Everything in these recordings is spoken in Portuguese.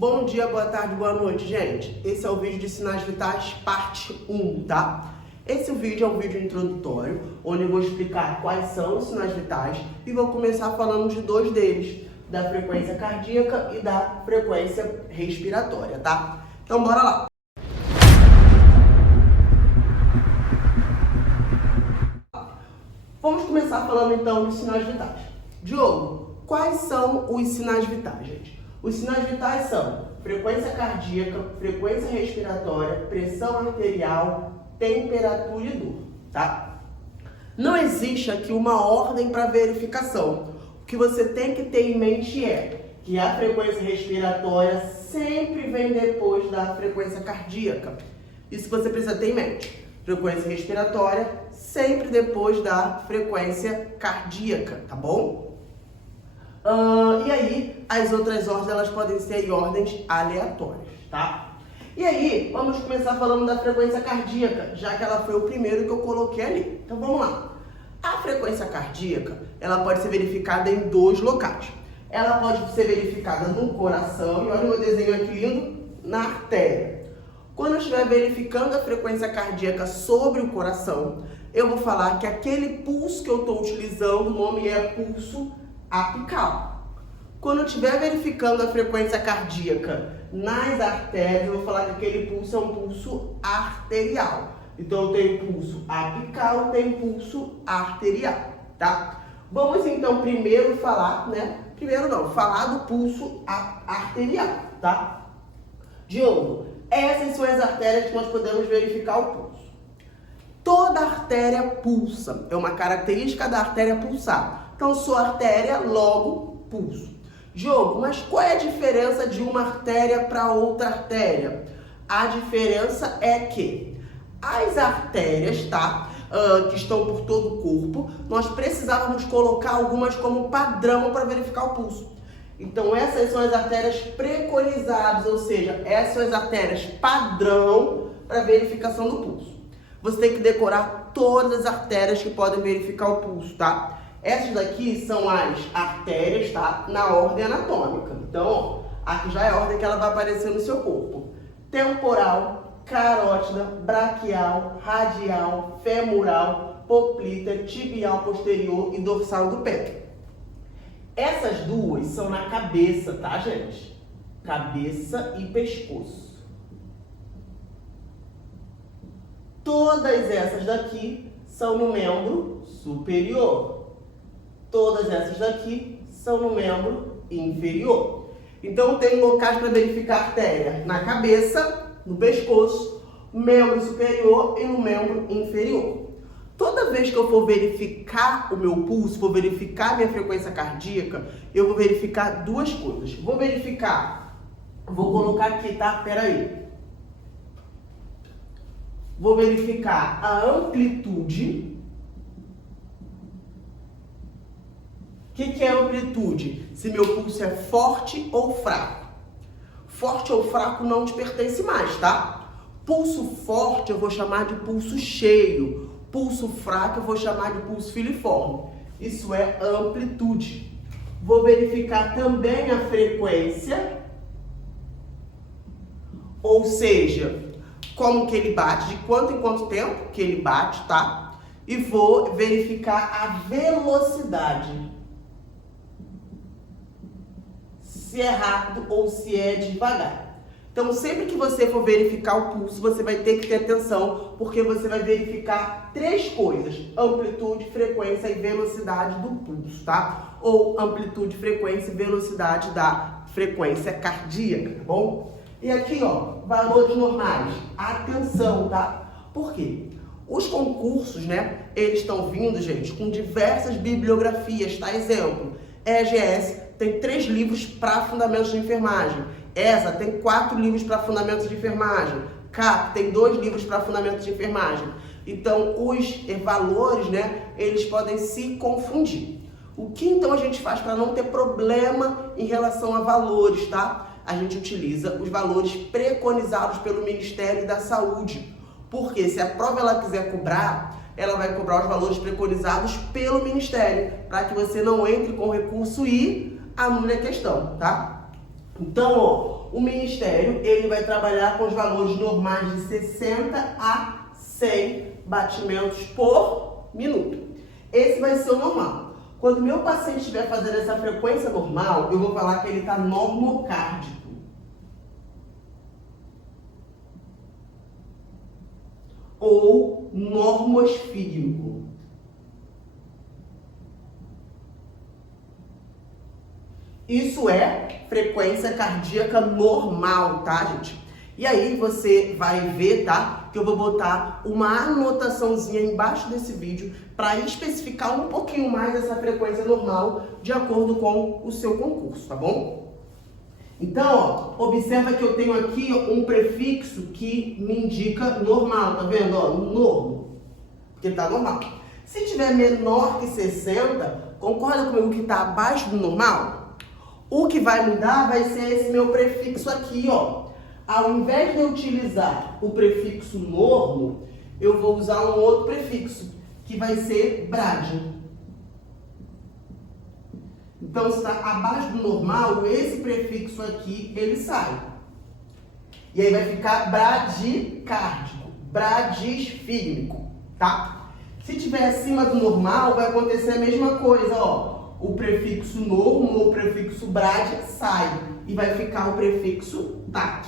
Bom dia, boa tarde, boa noite, gente. Esse é o vídeo de sinais vitais parte 1, tá? Esse vídeo é um vídeo introdutório, onde eu vou explicar quais são os sinais vitais e vou começar falando de dois deles, da frequência cardíaca e da frequência respiratória, tá? Então, bora lá. Vamos começar falando então dos sinais vitais. Diogo, quais são os sinais vitais, gente? Os sinais vitais são frequência cardíaca, frequência respiratória, pressão arterial, temperatura e dor, tá? Não existe aqui uma ordem para verificação. O que você tem que ter em mente é que a frequência respiratória sempre vem depois da frequência cardíaca. Isso você precisa ter em mente. Frequência respiratória sempre depois da frequência cardíaca, tá bom? E aí, as outras ordens, elas podem ser ordens aleatórias, tá? E aí, vamos começar falando da frequência cardíaca, já que ela foi o primeiro que eu coloquei ali. Então, vamos lá. A frequência cardíaca, ela pode ser verificada em dois locais. Ela pode ser verificada no coração, e olha o meu desenho aqui lindo, na artéria. Quando eu estiver verificando a frequência cardíaca sobre o coração, eu vou falar que aquele pulso que eu estou utilizando, o nome é pulso apical. Quando eu estiver verificando a frequência cardíaca nas artérias, eu vou falar que aquele pulso é um pulso arterial. Então, eu tenho pulso apical, eu tenho pulso arterial, tá? Vamos, então, primeiro falar, falar do pulso arterial, tá? Diogo, essas são as artérias que nós podemos verificar o pulso. Toda artéria pulsa, é uma característica da artéria pulsar. Então, sou artéria, logo pulso. Diogo, mas qual é a diferença de uma artéria para outra artéria? A diferença é que as artérias, que estão por todo o corpo, nós precisávamos colocar algumas como padrão para verificar o pulso. Então, essas são as artérias preconizadas, ou seja, essas são as artérias padrão para verificação do pulso. Você tem que decorar todas as artérias que podem verificar o pulso, tá? Essas daqui são as artérias, tá? Na ordem anatômica. Então, aqui já é a ordem que ela vai aparecer no seu corpo. Temporal, carótida, braquial, radial, femoral, poplita, tibial posterior e dorsal do pé. Essas duas são na cabeça, tá, gente? Cabeça e pescoço. Todas essas daqui são no membro superior. Todas essas daqui são no membro inferior. Então, tem locais para verificar a artéria na cabeça, no pescoço, membro superior e no membro inferior. Toda vez que eu for verificar o meu pulso, for verificar a minha frequência cardíaca, eu vou verificar duas coisas. Vou colocar aqui, tá? Peraí. Vou verificar a amplitude. O que é amplitude? Se meu pulso é forte ou fraco. Forte ou fraco não te pertence mais, tá? Pulso forte eu vou chamar de pulso cheio. Pulso fraco eu vou chamar de pulso filiforme. Isso é amplitude. Vou verificar também a frequência, ou seja, como que ele bate, de quanto em quanto tempo que ele bate, tá? E vou verificar a velocidade. Se é rápido ou se é devagar. Então, sempre que você for verificar o pulso, você vai ter que ter atenção, porque você vai verificar três coisas: amplitude, frequência e velocidade do pulso, tá? Ou amplitude, frequência e velocidade da frequência cardíaca, tá bom? E aqui, ó, valores normais. Atenção, tá? Por quê? Os concursos, eles estão vindo, gente, com diversas bibliografias, tá? Exemplo, EGS tem 3 livros para fundamentos de enfermagem. ESA tem 4 livros para fundamentos de enfermagem. CAP tem 2 livros para fundamentos de enfermagem. Então, os valores, eles podem se confundir. O que então a gente faz para não ter problema em relação a valores, tá? A gente utiliza os valores preconizados pelo Ministério da Saúde. Porque se a prova ela quiser cobrar, ela vai cobrar os valores preconizados pelo Ministério, para que você não entre com recurso e anule a questão, tá? Então, ó, o Ministério ele vai trabalhar com os valores normais de 60 a 100 batimentos por minuto. Esse vai ser o normal. Quando o meu paciente estiver fazendo essa frequência normal, eu vou falar que ele está normocárdico. Ou normosfígmico. Isso é frequência cardíaca normal, tá, gente? E aí você vai ver, tá, que eu vou botar uma anotaçãozinha embaixo desse vídeo para especificar um pouquinho mais essa frequência normal de acordo com o seu concurso, tá bom? Então, ó, observa que eu tenho aqui um prefixo que me indica normal, tá vendo? Ó, normo, porque tá normal. Se tiver menor que 60, concorda comigo que tá abaixo do normal? O que vai mudar vai ser esse meu prefixo aqui, ó. Ao invés de eu utilizar o prefixo normo, eu vou usar um outro prefixo, que vai ser brad. Então, se está abaixo do normal, esse prefixo aqui, ele sai. E aí vai ficar bradicárdico, bradisfígmico, tá? Se tiver acima do normal, vai acontecer a mesma coisa, ó. O prefixo normo ou o prefixo brad sai e vai ficar o prefixo tac.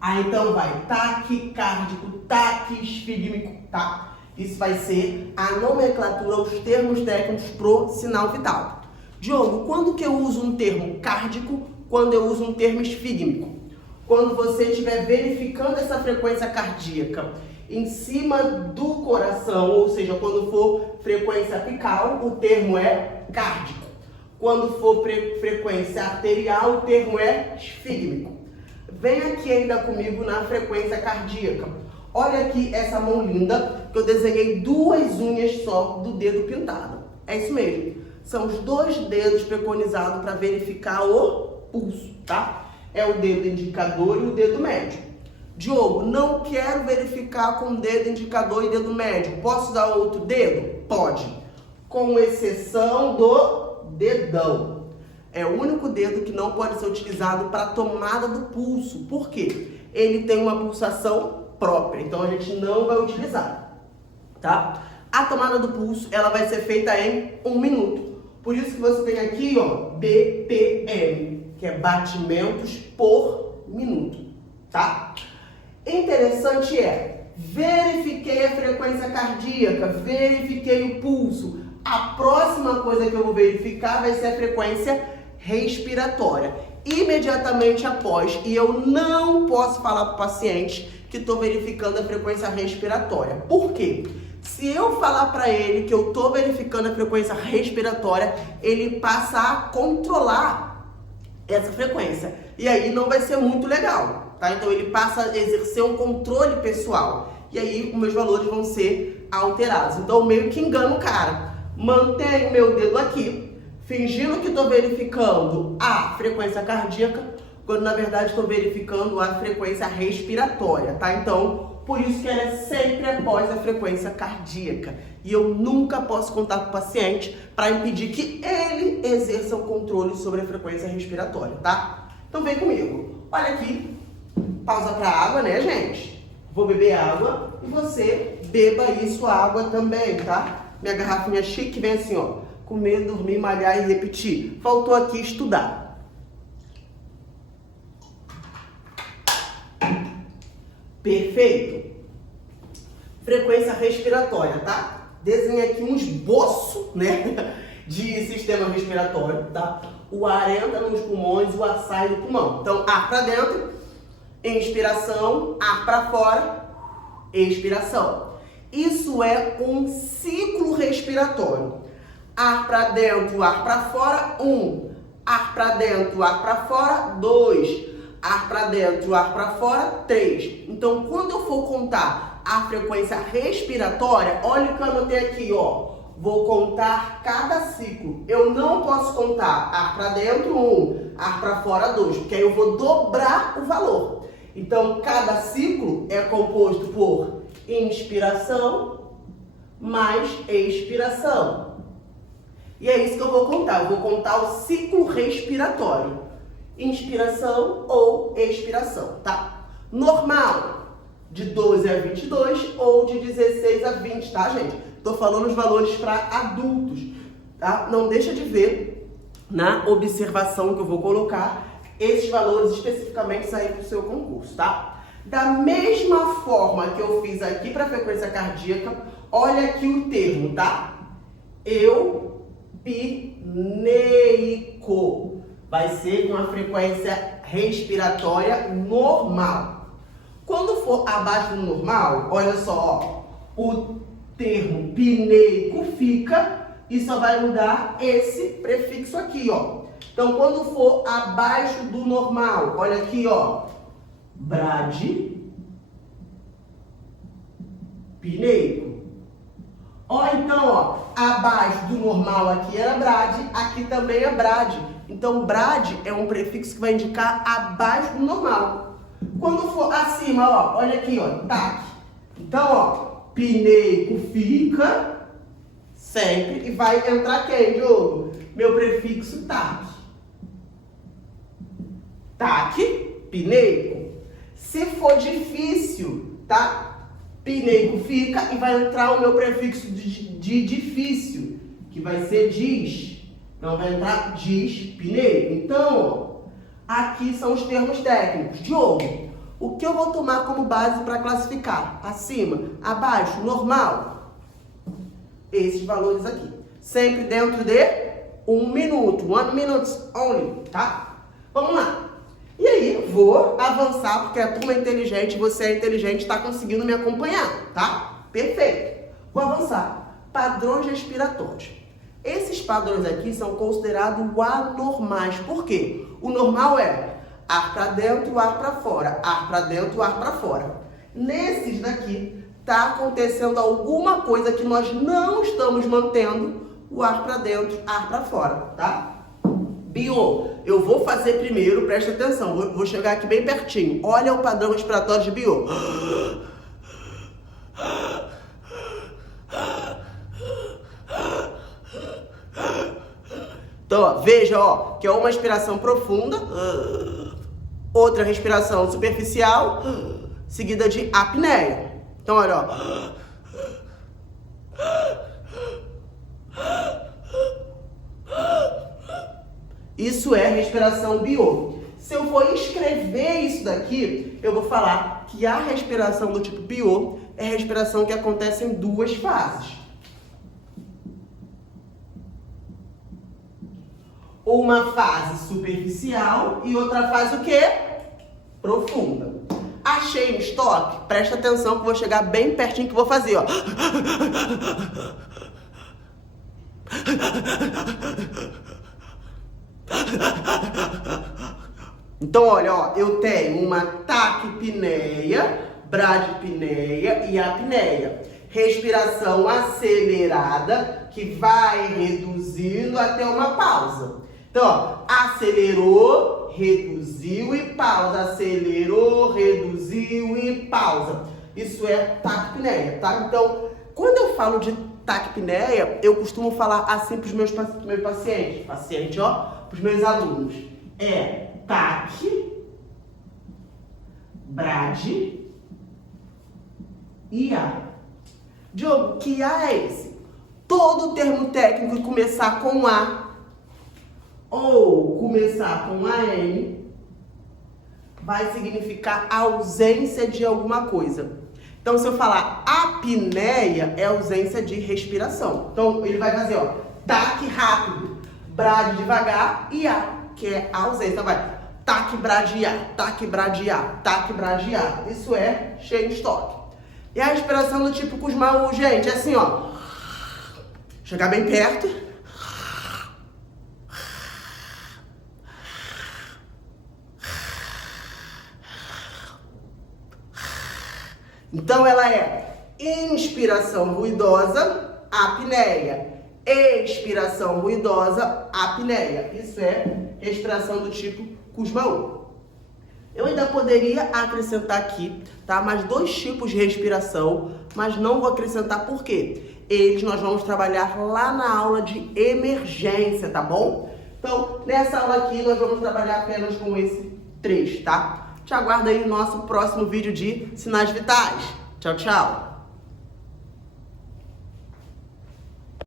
Aí então vai taquicárdico, taquisfígmico, tá? Isso vai ser a nomenclatura, os termos técnicos pro sinal vital. Diogo, quando que eu uso um termo cárdico? Quando eu uso um termo esfígmico? Quando você estiver verificando essa frequência cardíaca em cima do coração, ou seja, quando for frequência apical, o termo é cárdico. Quando for frequência arterial, o termo é esfígmico. Vem aqui ainda comigo na frequência cardíaca. Olha aqui essa mão linda, que eu desenhei duas unhas só do dedo pintado. É isso mesmo. São os dois dedos preconizados para verificar o pulso, tá? É o dedo indicador e o dedo médio. Diogo, não quero verificar com o dedo indicador e dedo médio. Posso usar outro dedo? Pode. Com exceção do dedão. É o único dedo que não pode ser utilizado para tomada do pulso. Por quê? Ele tem uma pulsação própria, então a gente não vai utilizar, tá? A tomada do pulso, ela vai ser feita em 1 minuto. Por isso que você tem aqui, ó, BPM, que é batimentos por minuto, tá? Interessante é, verifiquei a frequência cardíaca, verifiquei o pulso. A próxima coisa que eu vou verificar vai ser a frequência respiratória. Imediatamente após, e eu não posso falar para o paciente que estou verificando a frequência respiratória. Por quê? Se eu falar para ele que eu estou verificando a frequência respiratória, ele passa a controlar essa frequência. E aí não vai ser muito legal, tá? Então ele passa a exercer um controle pessoal. E aí os meus valores vão ser alterados. Então eu meio que engano o cara. Mantenho o meu dedo aqui, fingindo que estou verificando a frequência cardíaca, quando na verdade estou verificando a frequência respiratória, tá? Então, por isso que ela é sempre após a frequência cardíaca. E eu nunca posso contar com o paciente para impedir que ele exerça o controle sobre a frequência respiratória, tá? Então vem comigo. Olha aqui, pausa para água, né, gente? Vou beber água e você beba aí sua água também, tá? Minha garrafinha chique vem assim, ó. Comer, dormir, malhar e repetir. Faltou aqui estudar. Perfeito. Frequência respiratória, tá? Desenha aqui um esboço, né, de sistema respiratório, tá? O ar entra nos pulmões, o ar sai do pulmão. Então, ar para dentro, inspiração, ar para fora, expiração. Isso é um ciclo respiratório. Ar para dentro, ar para fora, 1. Ar para dentro, ar para fora, 2. Ar para dentro, ar para fora, 3. Então, quando eu for contar a frequência respiratória, olha o que eu anotei aqui, ó. Vou contar cada ciclo. Eu não posso contar ar para dentro, 1. Ar para fora, 2. Porque aí eu vou dobrar o valor. Então, cada ciclo é composto por inspiração mais expiração. E é isso que eu vou contar. Eu vou contar o ciclo respiratório. Inspiração ou expiração, tá? Normal, de 12 a 22 ou de 16 a 20, tá, gente? Tô falando os valores para adultos, tá? Não deixa de ver na observação que eu vou colocar esses valores especificamente sair para o seu concurso, tá? Da mesma forma que eu fiz aqui para frequência cardíaca, olha aqui o termo, tá? Eupneico. Vai ser com a frequência respiratória normal. Quando for abaixo do normal, olha só, ó, o termo pineico fica e só vai mudar esse prefixo aqui, ó. Então, quando for abaixo do normal, olha aqui, ó, bradipineico. Ó, então, ó, abaixo do normal aqui era brad, aqui também é brad. Então, brad é um prefixo que vai indicar abaixo do normal. Quando for acima, ó, olha aqui, ó, tac. Então, ó, pineico fica sempre e vai entrar quem, Diogo? Meu prefixo tac. Tac, pineico. Se for difícil, tá? Pineico fica e vai entrar o meu prefixo de difícil, que vai ser dis. Então, vai entrar dis, pineico. Então, ó, aqui são os termos técnicos. Diogo, o que eu vou tomar como base para classificar? Acima, abaixo, normal? Esses valores aqui. Sempre dentro de 1 minuto. 1 minute only, tá? Vamos lá. E aí, vou avançar, porque a turma é inteligente, você é inteligente, está conseguindo me acompanhar, tá? Perfeito. Vou avançar. Padrões respiratórios. Esses padrões aqui são considerados anormais. Por quê? O normal é ar para dentro, ar para fora. Ar para dentro, ar para fora. Nesses daqui, está acontecendo alguma coisa que nós não estamos mantendo o ar para dentro, ar para fora, tá? Bio, eu vou fazer primeiro, presta atenção, vou chegar aqui bem pertinho. Olha o padrão respiratório de Bio. Então, ó, veja, ó, que é uma respiração profunda, outra respiração superficial, seguida de apneia. Então, olha, ó. Isso é respiração Bio. Se eu for escrever isso daqui, eu vou falar que a respiração do tipo Bio é a respiração que acontece em duas fases. Uma fase superficial e outra fase o quê? Profunda. Achei no estoque? Presta atenção que eu vou chegar bem pertinho que eu vou fazer, ó. Então, olha, ó, eu tenho uma taquipneia, bradipneia e apneia. Respiração acelerada que vai reduzindo até uma pausa. Então, ó, acelerou, reduziu e pausa. Acelerou, reduziu e pausa. Isso é taquipneia, tá? Então, quando eu falo de taquipneia, eu costumo falar assim para os meus pacientes. Paciente, ó, para os meus alunos. É taque, brad e A. Diogo, que A é esse? Todo termo técnico que começar com A ou começar com AN vai significar ausência de alguma coisa. Então, se eu falar apneia, é ausência de respiração. Então, ele vai fazer, ó, taque rápido, brad devagar e A, que é a ausência. Então, vai taquibradiar, taquibradiar, taquibradiar. Isso é cheio de estoque. E a respiração do tipo Kussmaul, gente, é assim, ó. Chegar bem perto. Então, ela é inspiração ruidosa, apneia. Expiração ruidosa, apneia. Isso é respiração do tipo Kussmaul. Eu ainda poderia acrescentar aqui, tá? Mais 2 tipos de respiração, mas não vou acrescentar por quê? eles nós vamos trabalhar lá na aula de emergência, tá bom? Então, nessa aula aqui, nós vamos trabalhar apenas com esse trecho, tá? Te aguardo aí no nosso próximo vídeo de sinais vitais. Tchau, tchau!